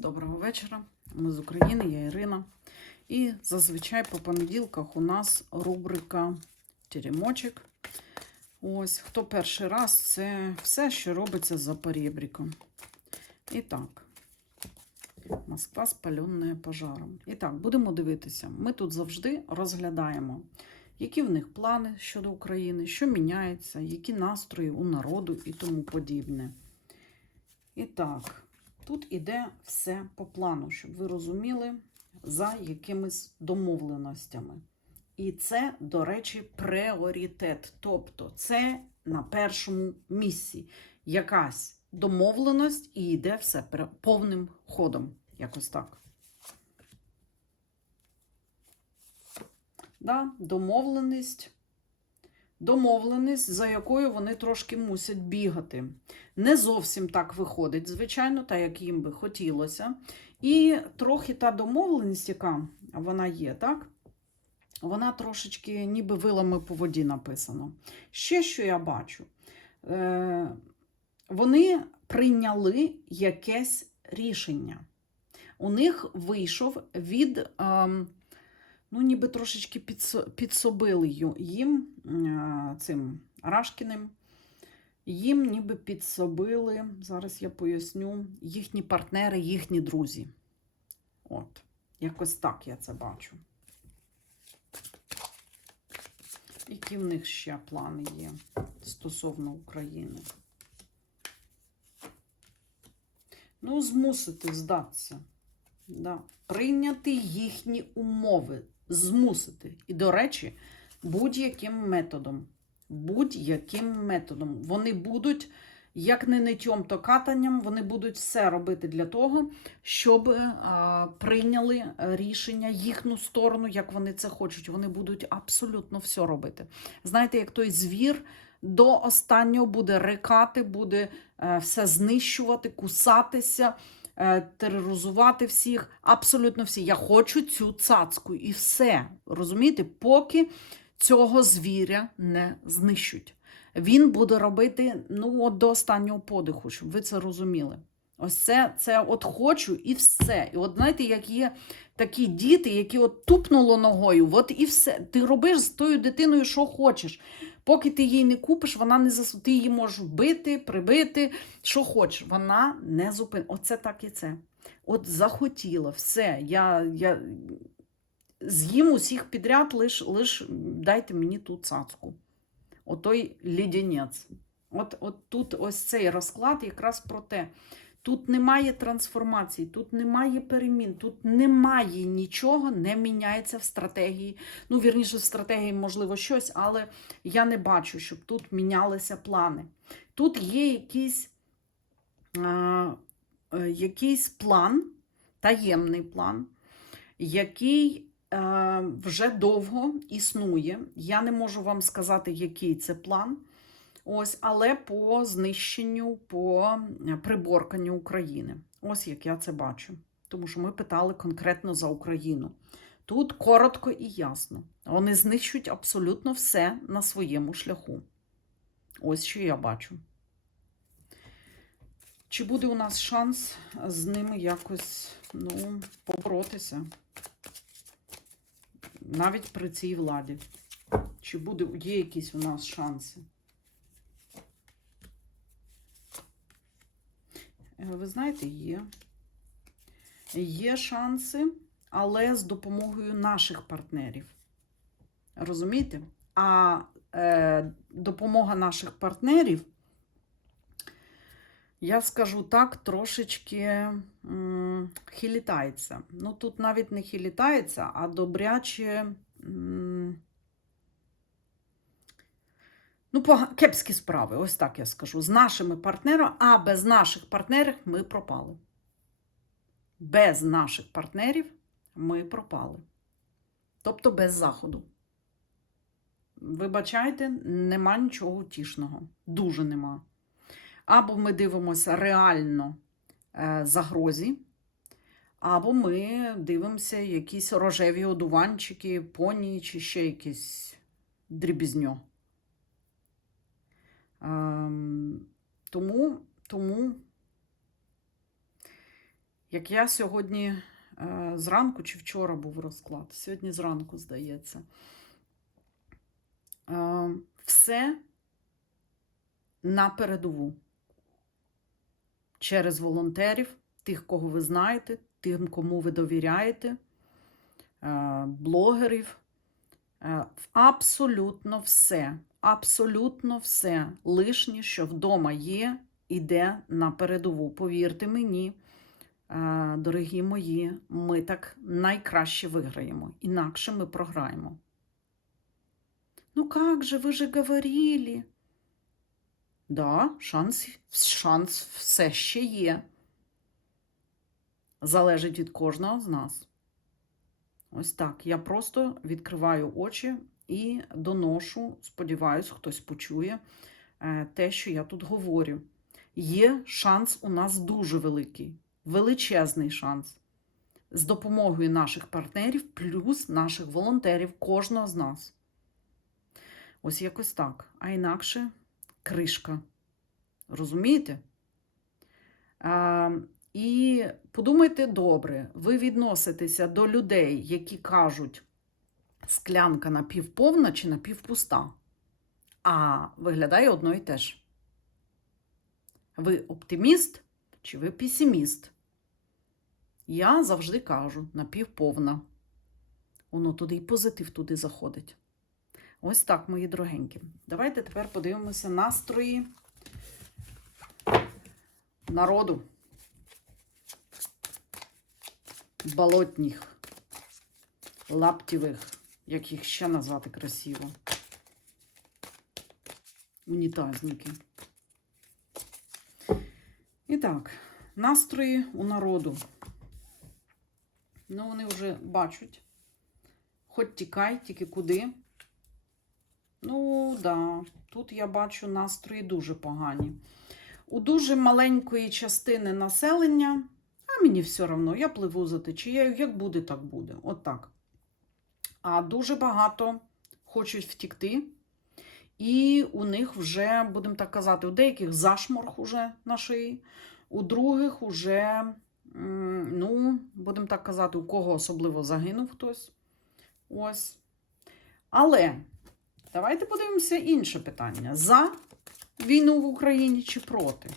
Доброго вечора. Ми з України, я Ірина. І зазвичай по понеділках у нас рубрика Теремочок. Ось, хто перший раз, це все, що робиться за перебріком. І так, Москва спаленная пожаром. І так, будемо дивитися. Ми тут завжди розглядаємо, які в них плани щодо України, що міняється, які настрої у народу і тому подібне. І так, тут іде все по плану, щоб ви розуміли, за якимись домовленостями. І це, до речі, пріоритет. Тобто, це на першому місці якась домовленість і йде все повним ходом. Якось так. Да, домовленість. Домовленість, за якою вони трошки мусять бігати. Не зовсім так виходить, звичайно, так як їм би хотілося. І трохи та домовленість, яка вона є, так? Вона трошечки ніби вилами по воді написано. Ще що я бачу, е, вони прийняли якесь рішення. У них вийшов від, ем, ну, ніби трошечки підсобили їм цим Рашкіним. Їм ніби підсобили, зараз я поясню, їхні партнери, їхні друзі. От, якось так я це бачу. Які в них ще плани є стосовно України? Ну, змусити здатися. Да. Прийняти їхні умови. Змусити. І, до речі, будь-яким методом. Будь-яким методом. Вони будуть, як не нитьом, то катанням, вони будуть все робити для того, щоб а, прийняли рішення їхню сторону, як вони це хочуть. Вони будуть абсолютно все робити. Знаєте, як той звір до останнього буде рикати, буде е, все знищувати, кусатися, е, тероризувати всіх. Абсолютно всі. Я хочу цю цацку і все. Розумієте, поки цього звіря не знищуть. Він буде робити ну, до останнього подиху, щоб ви це розуміли. Ось це, це от хочу і все. І от знаєте, як є такі діти, які от тупнуло ногою, от і все. Ти робиш з тою дитиною, що хочеш. Поки ти їй не купиш, вона не зас... ти її можеш вбити, прибити, що хочеш. Вона не зупин. Оце так і це. От захотіла, все. Я, я з'їм усіх підряд, лиш, лиш дайте мені ту цацку. Отой лідянець. От, от тут ось цей розклад якраз про те. Тут немає трансформації, тут немає перемін, тут немає нічого, не міняється в стратегії. Ну, вірніше, в стратегії, можливо, щось, але я не бачу, щоб тут мінялися плани. Тут є якийсь, а, е, якийсь план, таємний план, який е, вже довго існує. Я не можу вам сказати, який це план. Ось, але по знищенню, по е, приборканню України. Ось як я це бачу. Тому що ми питали конкретно за Україну. Тут коротко і ясно. Вони знищують абсолютно все на своєму шляху. Ось що я бачу. Чи буде у нас шанс з ними якось ну, поборотися? Навіть при цій владі. Чи буде, є якісь у нас шанси? Ви знаєте, є. Є шанси, але з допомогою наших партнерів. Розумієте? А е, допомога наших партнерів, я скажу так, трошечки м, хилітається. Ну, тут навіть не хилітається, а добряче. М, Ну, кепські справи, ось так я скажу. З нашими партнерами, а без наших партнерів ми пропали. Без наших партнерів ми пропали. Тобто без заходу. Вибачайте, нема нічого утішного. Дуже нема. Або ми дивимося реально е, загрозі, або ми дивимося якісь рожеві одуванчики, поні чи ще якісь дрібізньо. Ем, тому, тому Як я сьогодні е, зранку чи вчора був розклад, сьогодні зранку, здається, е, все на передову. Через волонтерів, тих, кого ви знаєте, тим, кому ви довіряєте, е, блогерів. Е, Абсолютно все, абсолютно все лишнє, що вдома є, іде на передову. Повірте мені, е, дорогі мої, ми так найкраще виграємо, інакше ми програємо. Ну як же, ви же говорили. Да, шанс, шанс все ще є. Залежить від кожного з нас. Ось так. Я просто відкриваю очі і доношу, сподіваюсь, хтось почує е, те, що я тут говорю. Є шанс у нас дуже великий, величезний шанс. З допомогою наших партнерів, плюс наших волонтерів, кожного з нас. Ось якось так. А інакше кришка. Розумієте? А, і подумайте добре, ви відноситеся до людей, які кажуть, склянка напівповна чи напівпуста, а виглядає одно і те ж. Ви оптиміст чи ви песиміст? Я завжди кажу напівповна. Воно туди і позитив туди заходить. Ось так, мої дорогенькі. Давайте тепер подивимося настрої народу. Болотніх, лаптєвих, як їх ще назвати красиво. Унітазники. І так, настрої у народу. Ну, вони вже бачать. Хоч тікай, тільки куди. Ну, да, тут я бачу настрої дуже погані. У дуже маленької частини населення, а мені все одно, я пливу за течією, як буде, так буде. От так. А дуже багато хочуть втікти. І у них вже, будемо так казати, у деяких зашморг уже на шиї, у других уже, ну, будемо так казати, у кого особливо загинув хтось. Ось. Але давайте подивимося інше питання: за війну в Україні чи проти?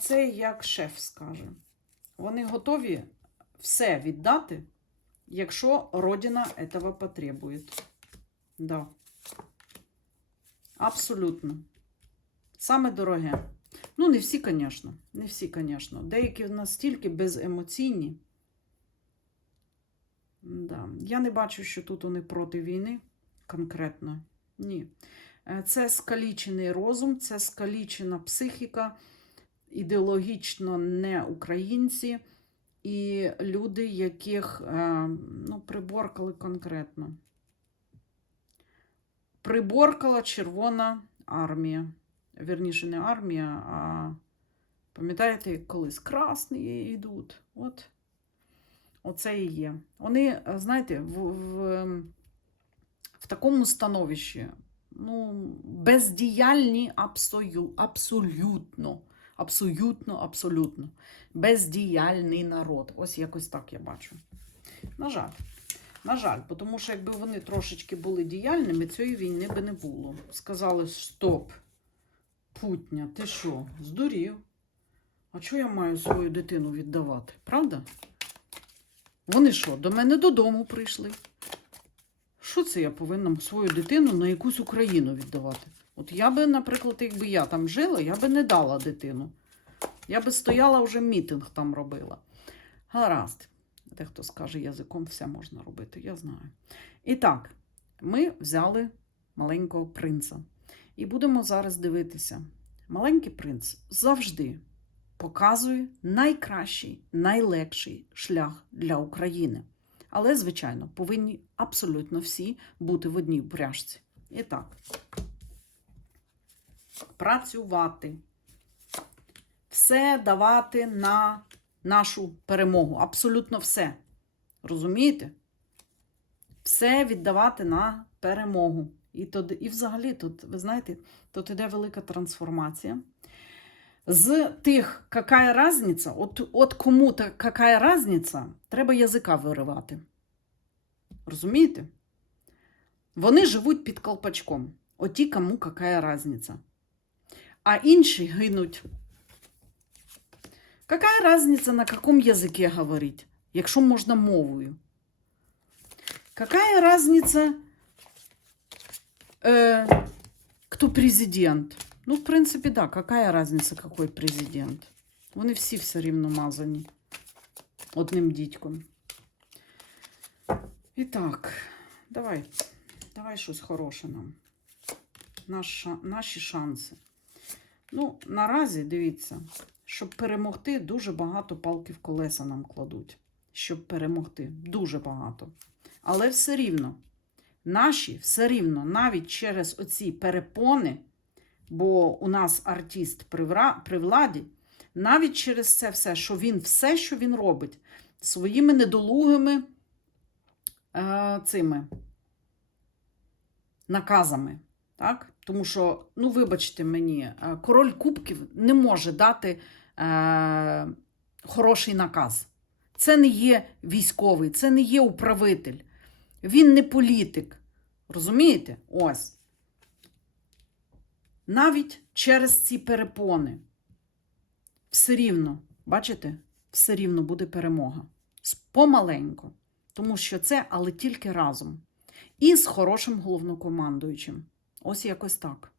Це як шеф скаже. Вони готові все віддати, якщо родина этого потребує. Да. Абсолютно. Саме дороге. Ну, не всі, звісно. Не всі, звісно. Деякі настільки беземоційні. Да. Я не бачу, що тут вони проти війни конкретно. Ні. Е, Це скалічений розум, це скалічена психіка, ідеологічно не українці і люди, яких е, ну, приборкали конкретно. Приборкала Червона армія. Вірніше, не армія, а пам'ятаєте, колись красні йдуть. От. Оце і є. Вони, знаєте, в, в, в такому становищі, ну, бездіяльні абсолютно. Абсолютно, абсолютно. Бездіяльний народ. Ось якось так я бачу. На жаль. На жаль, тому що якби вони трошечки були діяльними, цієї війни би не було. Сказали, стоп, путня, ти що, здурів? А чого я маю свою дитину віддавати? Правда? Вони що, до мене додому прийшли? Що це я повинна свою дитину на якусь Україну віддавати? От я би, наприклад, якби я там жила, я би не дала дитину. Я би стояла вже мітинг там робила. Гаразд. Дехто скаже, язиком все можна робити, я знаю. І так, ми взяли маленького принца. І будемо зараз дивитися. Маленький принц завжди показує найкращий, найлегший шлях для України. Але, звичайно, повинні абсолютно всі бути в одній пряжці. І так, працювати. Все давати на нашу перемогу. Абсолютно все. Розумієте? Все віддавати на перемогу. І, тоді, і взагалі тут, ви знаєте, тут іде велика трансформація. З тих, яка різниця, от, от кому та яка різниця, треба язика виривати. Розумієте? Вони живуть під колпачком. Оті, кому яка різниця. А інші гинуть. Какая різниця, на якому язикі говорить, якщо можна мовою? Какая разница, э, кто президент? Ну, в принципі, да, какая разница, какой президент? Вони всі все рівно мазані одним дідьком. І так, давай, давай щось хороше нам. Наш, ша- наші шанси. Ну, наразі, дивіться, щоб перемогти, дуже багато палки в колеса нам кладуть. Щоб перемогти. Дуже багато. Але все рівно, наші все рівно, навіть через оці перепони, бо у нас артист при владі, навіть через це все, що він все, що він робить, своїми недолугими е, цими наказами. Так? Тому що, ну, вибачте мені, е, король кубків не може дати е, хороший наказ. Це не є військовий, це не є управитель. Він не політик. Розумієте? Ось. Навіть через ці перепони. Все рівно, бачите, все рівно буде перемога. Помаленьку. Тому що це, але тільки разом. І з хорошим головнокомандуючим. Ось якось так.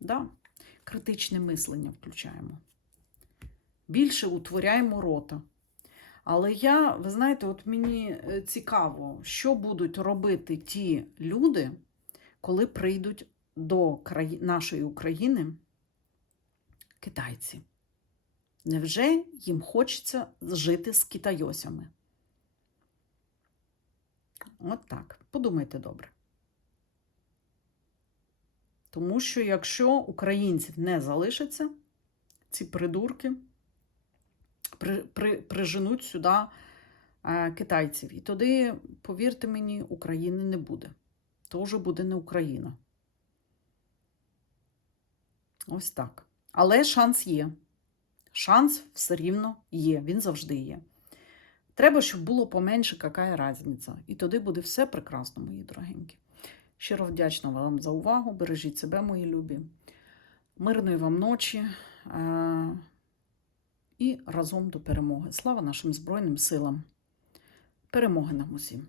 Да. Критичне мислення включаємо. Більше утворяємо рота. Але я, ви знаєте, от мені е, цікаво, що будуть робити ті люди, коли прийдуть до краї... нашої України китайці. Невже їм хочеться жити з китайосями? От так. Подумайте добре. Тому що якщо українців не залишиться, ці придурки при, при, приженуть сюди е, китайців. І тоді, повірте мені, України не буде. То вже буде не Україна. Ось так. Але шанс є. Шанс все рівно є. Він завжди є. Треба, щоб було поменше, яка різниця. І тоді буде все прекрасно, мої дорогенькі. Щиро вдячна вам за увагу. Бережіть себе, мої любі. Мирної вам ночі. Е, і разом до перемоги. Слава нашим Збройним силам! Перемоги нам усім!